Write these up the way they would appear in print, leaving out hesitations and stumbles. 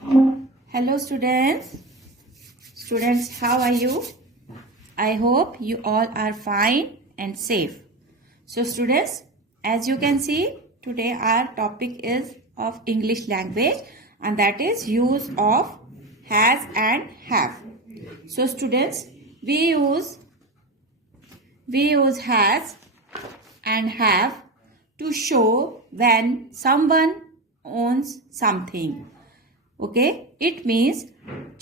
Hello students. Students, how are you? I hope you all are fine and safe. So students, as you can see, today our topic is of English language and that is use of has and have. So students, we use has and have to show when someone owns something. Okay, it means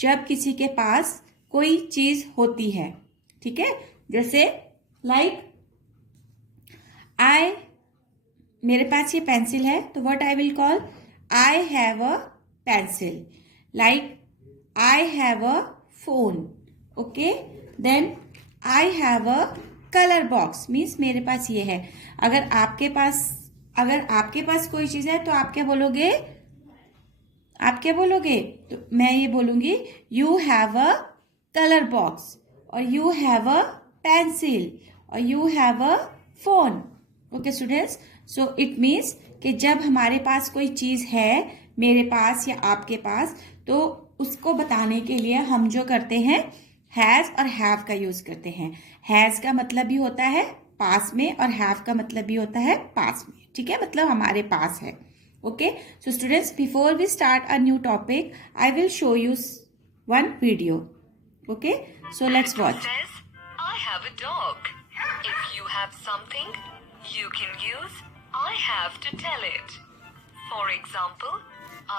जब किसी के पास कोई चीज होती है, ठीक है। जैसे लाइक मेरे पास ये पेंसिल है तो what I will call I have a pencil. Like I have a phone, okay. Then I have a colour box means मेरे पास ये है। अगर आपके पास कोई चीज है तो आप क्या बोलोगे? तो मैं ये बोलूंगी you have a colour box और यू हैव अ पेंसिल और you have a phone. Okay students, so it means कि जब हमारे पास कोई चीज है, मेरे पास या आपके पास, तो उसको बताने के लिए हम जो करते हैं हैज और हैव का यूज करते हैं। हैज का मतलब भी होता है पास में और हैव का मतलब भी होता है पास में, ठीक है, मतलब हमारे पास है। Okay, so students, before we start a new topic, I will show you one video. Okay, so let's watch. Says, I have a dog. If you have something, you can use I have to tell it. For example,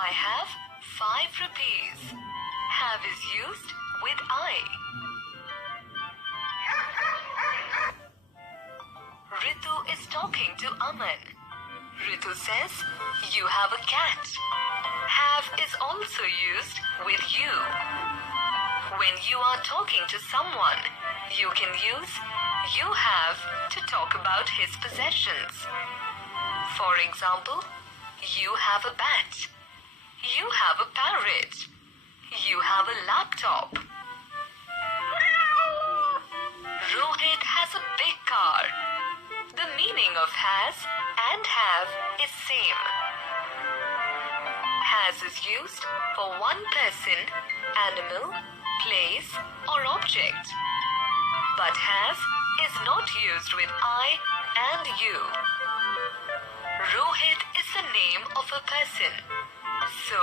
I have 5 rupees. Have is used with I. Ritu is talking to Aman. Ritu says, you have a cat. Have is also used with you. When you are talking to someone, you can use you have to talk about his possessions. For example, you have a bat. You have a parrot. You have a laptop. Rohit has a big car. The meaning of has and have is same. Has is used for one person, animal, place or object. But has is not used with I and you. Rohit is the name of a person. So,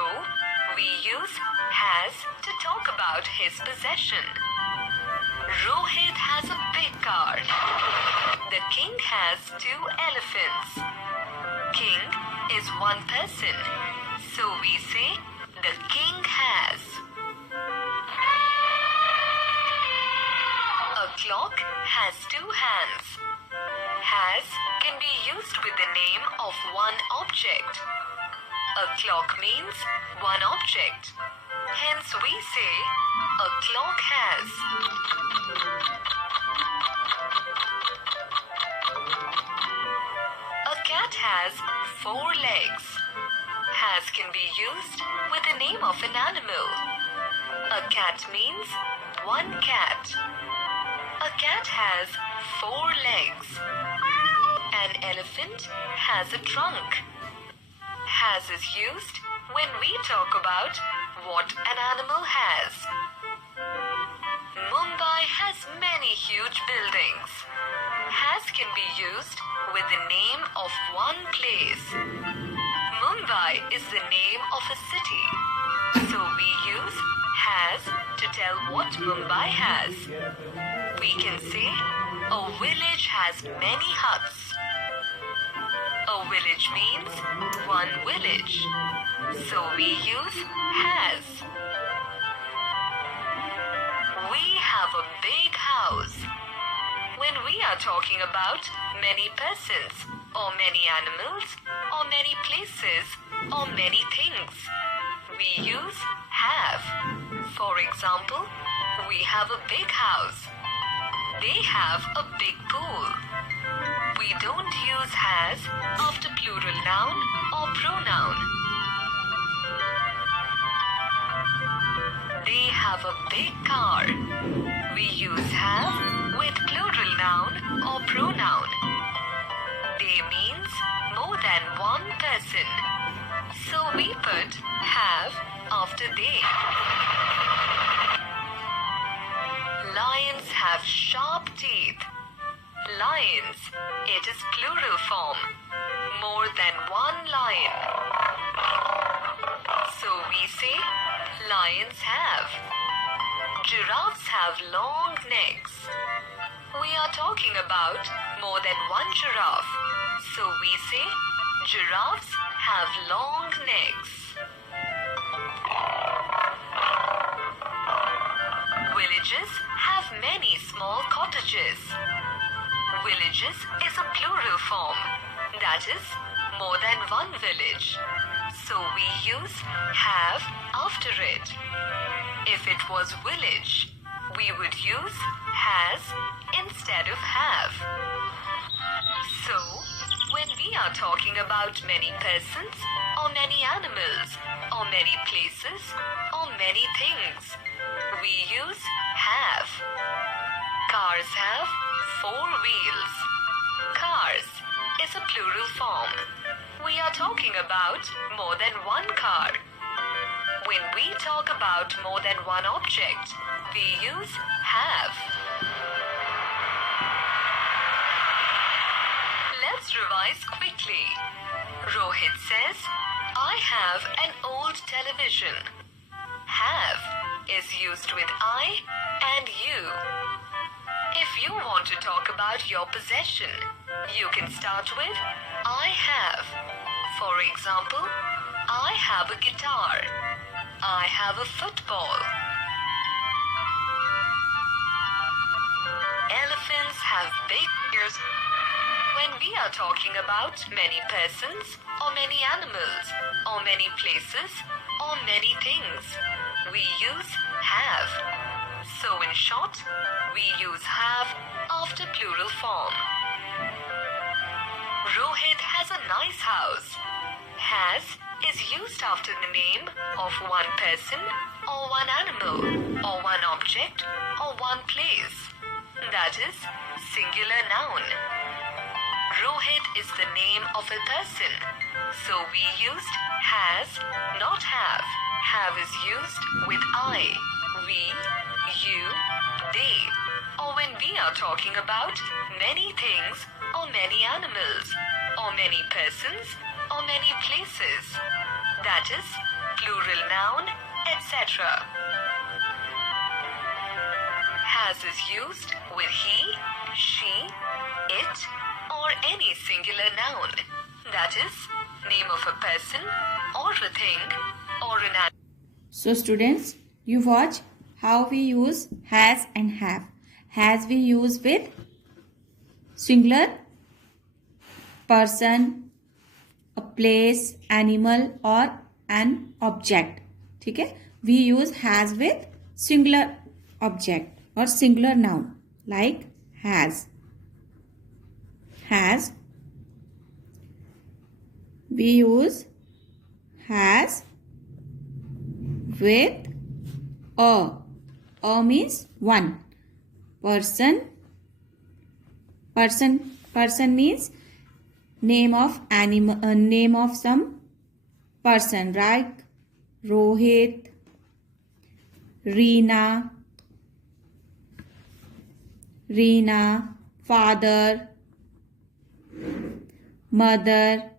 we use has to talk about his possession. Rohit has a big car. The king has 2 elephants. King is one person, so we say the king has. A clock has 2 hands. Has can be used with the name of one object. A clock means one object. Hence we say a clock has. A cat has 4 legs. Has can be used with the name of an animal. A cat means one cat. A cat has 4 legs. An elephant has a trunk. Has is used when we talk about what an animal has. Mumbai has many huge buildings. Has can be used with the name of one place. Mumbai is the name of a city. So we use has to tell what Mumbai has. We can say a village has many huts. A village means one village. So we use has. We have a big house. When we are talking about many persons or many animals or many places or many things, we use have. For example, we have a big house. They have a big pool. We don't use has after plural noun or pronoun. They have a big car. We use have with plural noun or pronoun. They means more than one person. So we put have after day. Lions have sharp teeth. Lions, it is plural form. More than one lion. So we say lions have. Giraffes have long necks. We are talking about more than one giraffe. So we say giraffes have long necks. Villages have many small cottages. Villages is a plural form. That is more than one village. So we use have after it. If it was village, we would use has instead of have. So, when we are talking about many persons or many animals or many places or many things, we use have. Cars have 4 wheels. Cars is a plural form. We are talking about more than one car. When we talk about more than one object, we use have. Let's revise quickly. Rohit says, I have an old television. Have is used with I and you. If you want to talk about your possession, you can start with I have. For example, I have a guitar. I have a football. Elephants have big ears. When we are talking about many persons or many animals or many places or many things, we use have. So in short, we use have after plural form. Rohit has a nice house. Has is used after the name of one person or one animal or one object or one place. That is singular noun. Rohit is the name of a person. So we used has, not have. Have is used with I, we, you, they. Or when we are talking about many things or many animals or many persons or many places. That is plural noun, etc. Has is used with he, she, it, or any singular noun. That is name of a person or a thing or an animal. So students, you watch how we use has and have. Has we use with singular person, a place, animal or an object. ठीक है, we use has with singular object or singular noun like has. We use has with a means one. Person means name of animal, name of some person, right? Rohit, Reena, father, mother,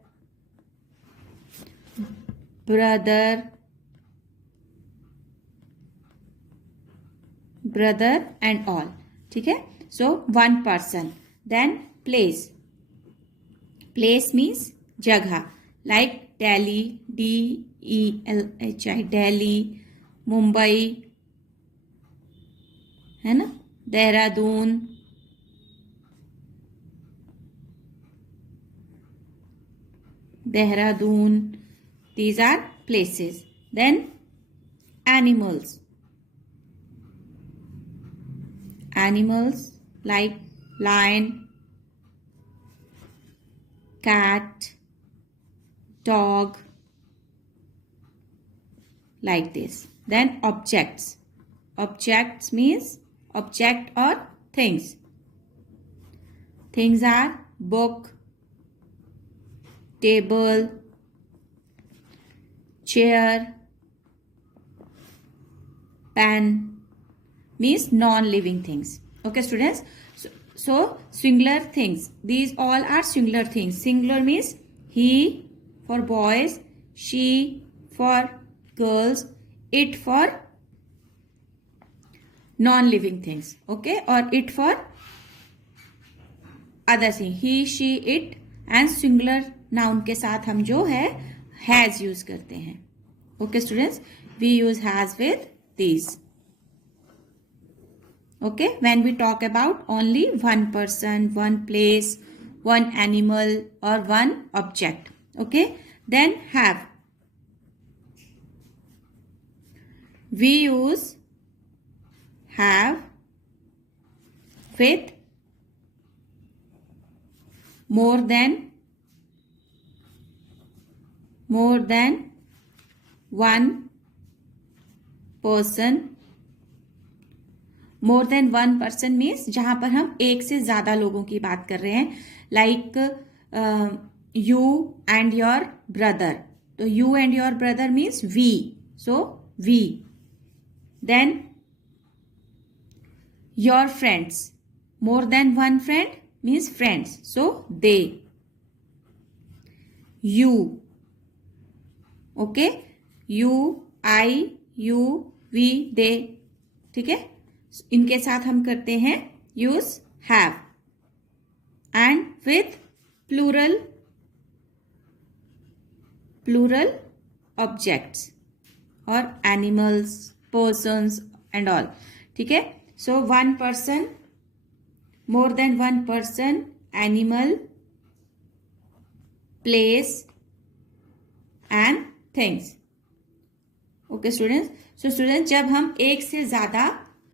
brother and all. ठीक है, so one person. Then place means जगह, like Delhi, DELHI, Delhi, Mumbai, है ना, Dehradun. These are places. Then animals like lion, cat, dog, like this. Then objects means object or things. Things are book, table, chair, pen means non-living things. Okay students, so singular things, these all are singular things. Singular means he for boys, she for girls, it for non-living things. Okay, or it for other thing, he, she, it. And singular noun के साथ हम जो है has use करते हैं. Okay students, we use has with these. Okay, when we talk about only one person, one place, one animal और one object. Okay, then have. We use have with more than one person. More than one person means जहां पर हम एक से ज्यादा लोगों की बात कर रहे हैं. Like you and your brother. तो you and your brother means we, so we. Then your friends. More than one friend means friends, so they. You. Okay, you, I, you, we, they. ठीक है, इनके साथ हम करते हैं use have. And with plural objects और animals, persons and all. ठीक है, so one person, more than one person, animal, place and things. Okay students, so students जब हम एक से ज़्यादा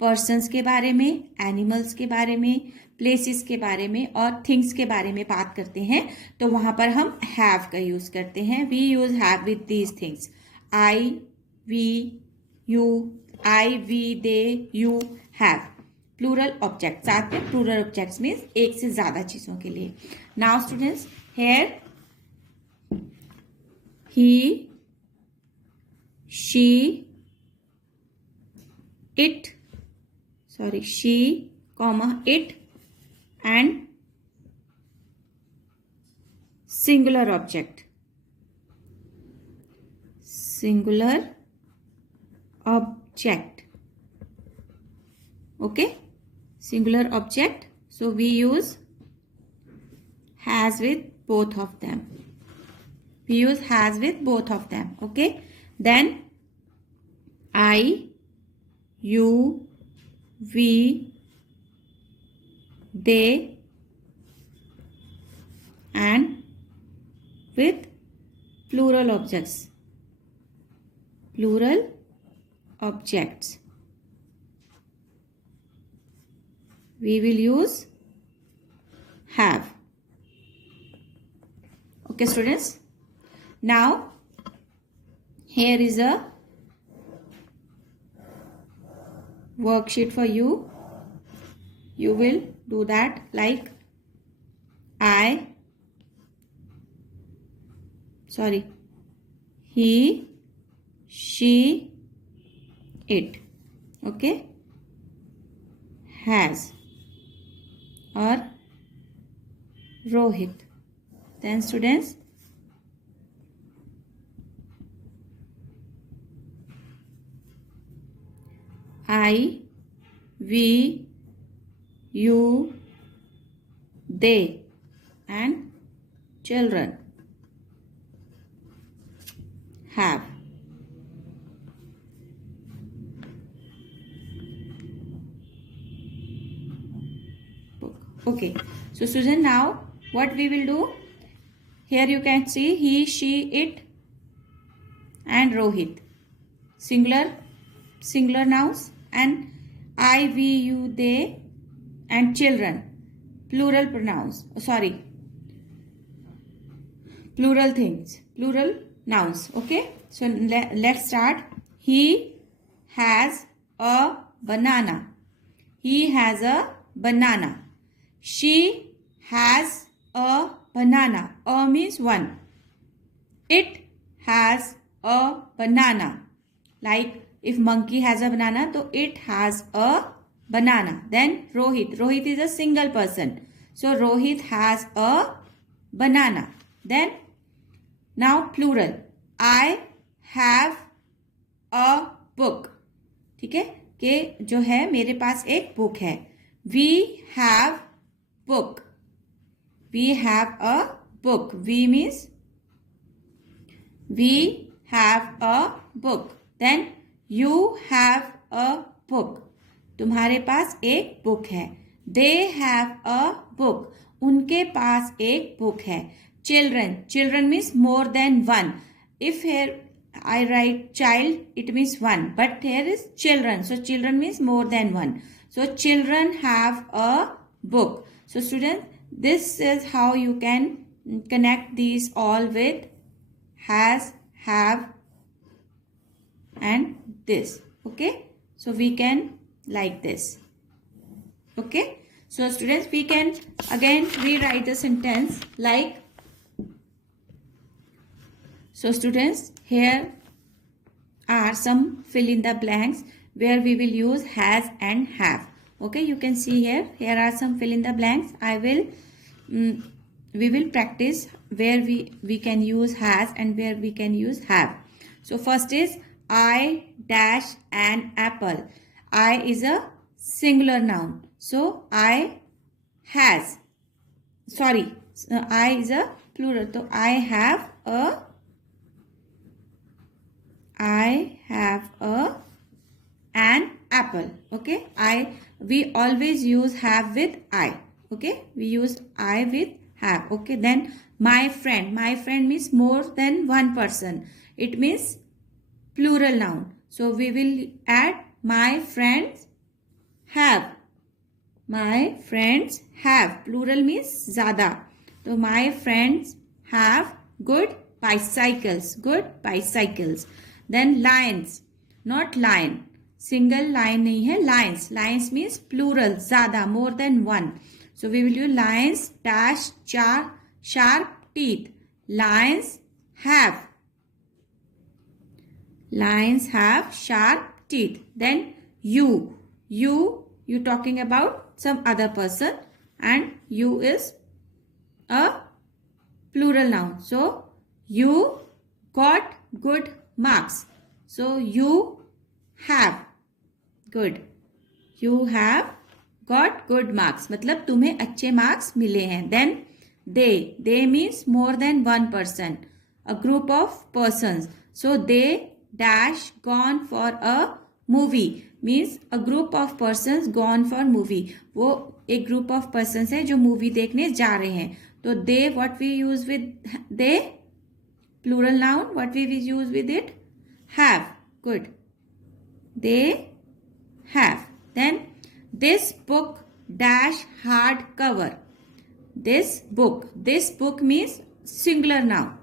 persons के बारे में, animals के बारे में, places के बारे में और things के बारे में बात करते हैं तो वहाँ पर हम have का यूज़ करते हैं. We use have with these things. I, we, you, I, we, they, you, have. Plural object, साथ में प्लूरल ऑब्जेक्ट्स मीन्स एक से ज्यादा चीजों के लिए. Now students, here he, she, it, sorry she, comma it and singular object. Singular object. Okay, singular object, so we use has with both of them. We use has with both of them. Okay, then I, you, we, they and with plural objects. Plural objects. We will use have. Okay students, now here is a worksheet for you. You will do that like he, she, it. Okay, has or Rohit. Then students, I, we, you, they and children have. Okay, so student, now what we will do, here you can see he, she, it and Rohit, singular nouns, and I, we, you, they and children, plural pronouns, plural things, plural nouns. Okay, so let's start. He has a banana. He has a banana. She has a banana. A means one. It has a banana. Like if monkey has a banana, so it has a banana. Then Rohit is a single person, so Rohit has a banana. Then now plural, I have a book. ठीक है, कि जो है मेरे पास एक book है. We have book. We have a book. We means we have a book. Then you have a book. तुम्हारे पास एक बुक है. They have a book. उनके पास एक बुक है. Children means more than one. If here I write child, it means one, but here is children, so children means more than one. So children have a book. So students, this is how you can connect these all with has, have and this. Okay, so we can like this. Okay, so students, we can again rewrite the sentence like. So students, here are some fill in the blanks where we will use has and have. Okay, you can see here are some fill in the blanks. We will practice where we can use has and where we can use have. So first is I dash an apple. I is a singular noun, so I has, sorry, I is a plural, so I have an apple. Okay, we always use have with I. Okay, we use I with have. Okay, then my friend means more than one person. It means plural noun, so we will add my friends have. My friends have, plural means ज़्यादा, तो my friends have good bicycles. Then lions, not lion, single lion नहीं है, lions means plural, ज़्यादा, more than one. So we will use lions dash sharp teeth. Lions have sharp teeth. Then you talking about some other person, and you is a plural noun, so you got good marks. So you have got good marks, मतलब तुम्हें अच्छे marks मिले हैं. Then they means more than one person, a group of persons. So they dash gone for a movie means a group of persons gone for movie. वो एक group of persons है जो movie देखने जा रहे हैं. तो they, what we use with they, plural noun, what we will use with it, have. Good, they have. Then this book dash hard cover. This book means singular noun.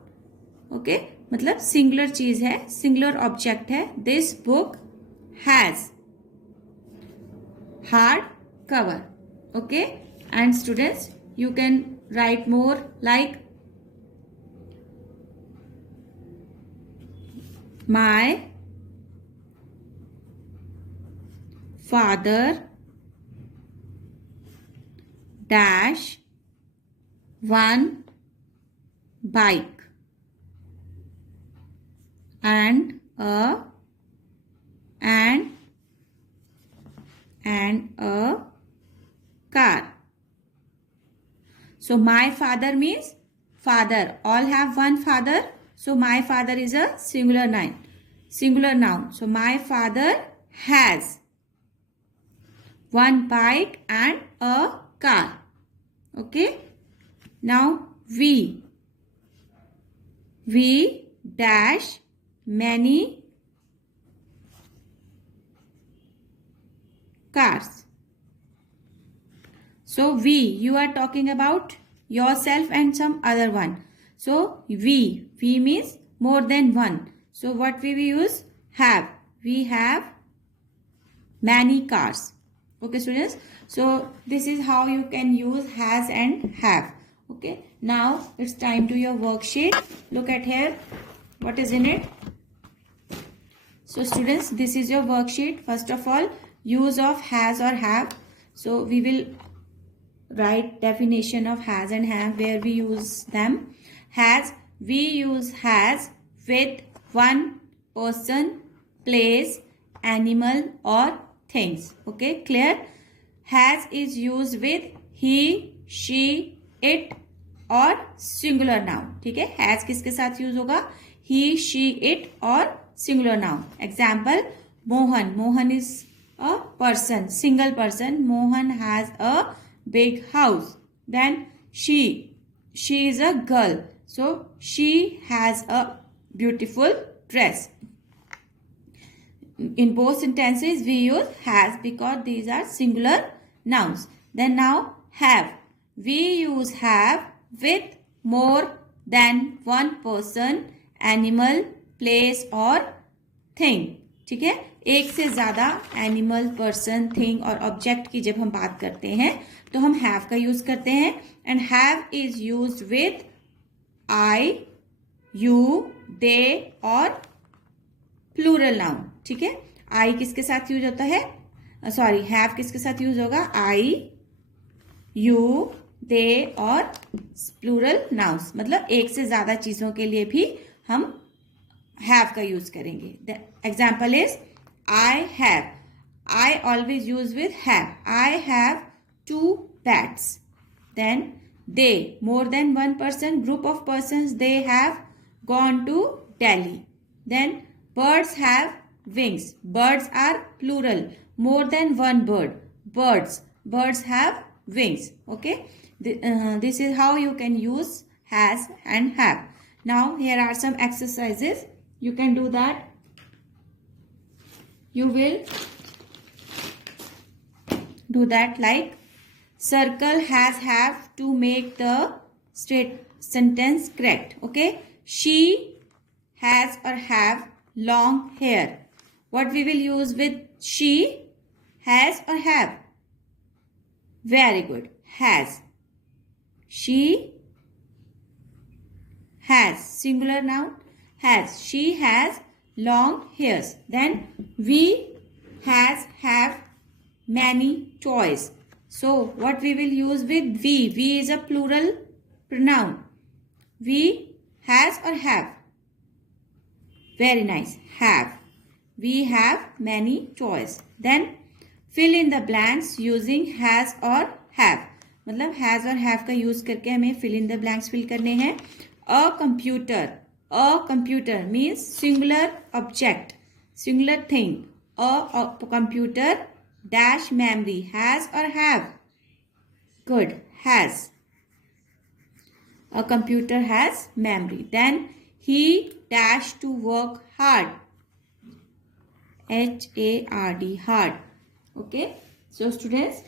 Okay, मतलब singular चीज है, singular object है. This book has hard cover. Okay, and students, you can write more like my father dash one bike and a car. So my father means father. All have one father. So my father is a singular noun. So my father has one bike and a car. Okay. Now we dash many cars. So you are talking about yourself and some other one. So we means more than one. So what we will use? Have. We have many cars. Okay students, so this is how you can use has and have. Okay, now it's time to your worksheet. Look at here, what is in it? So students, this is your worksheet. First of all, use of has or have. So we will write definition of has and have, where we use them. Has, we use has with one person, place, animal or things. Okay, clear? Has is used with he, she, it और singular noun. ठीक है, has किसके साथ use होगा? He, she, it और singular noun. Example, Mohan. Mohan is a person, single person. Mohan has a big house. Then she is a girl, so she has a beautiful dress. In both sentences we use has because these are singular nouns. Then now have. We use have with more than one person, animal, place or thing. ठीक है, एक से ज्यादा animal, person, thing और object की जब हम बात करते हैं तो हम have का यूज करते हैं. And have is use with I, you, they और प्लूरल नाउन. ठीक है, आई किसके साथ यूज होता है? सॉरी, हैव किसके साथ यूज होगा? आई, यू, दे और प्लूरल नाउन्स. मतलब एक से ज्यादा चीजों के लिए भी हम हैव का यूज करेंगे. The example is I have. I always use with have. I have 2 pets. Then they, more than one person, group of person, they have gone to Delhi. Then birds have wings. Birds are plural. More than one bird. Birds have wings. Okay. This is how you can use has and have. Now here are some exercises. You can do that. You will do that like circle has have to make the straight sentence correct. Okay. She has or have long hair. What we will use with she? Has or have? Very good. Has. She has. Singular noun. Has. She has long hairs. Then we have many toys. So what we will use with we? We is a plural pronoun. We has or have? Very nice. Have. We have many toys. Then fill in the blanks using has or have. मतलब has और have का use करके हमें fill in the blanks fill करने हैं. A computer. A computer means singular object, singular thing. A computer dash memory. Has or have? Good. Has. A computer has memory. Then he dash to work hard. HARD. Hard. Okay. So students,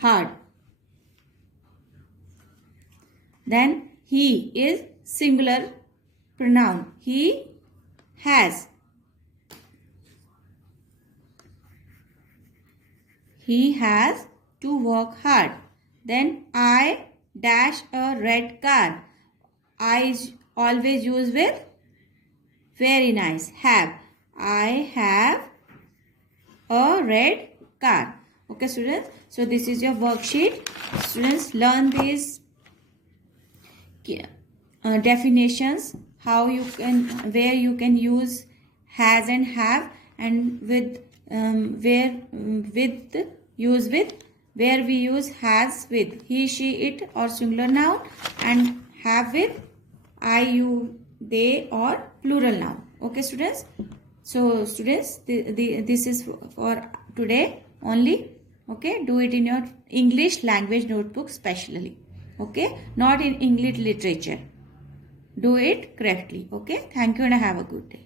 hard. Then he is singular pronoun. He has. He has to work hard. Then I dash a red car. I is always used with very nice. Have. I have a red car. Okay students, so this is your worksheet. Students, learn these definitions, how you can, where you can use has and have, and with where with use with, where we use has with he, she, it or singular noun, and have with I, you, they or plural noun. Okay students, so students, this is for today only. Okay, do it in your English language notebook specially. Okay, not in English literature. Do it correctly. Okay, thank you and have a good day.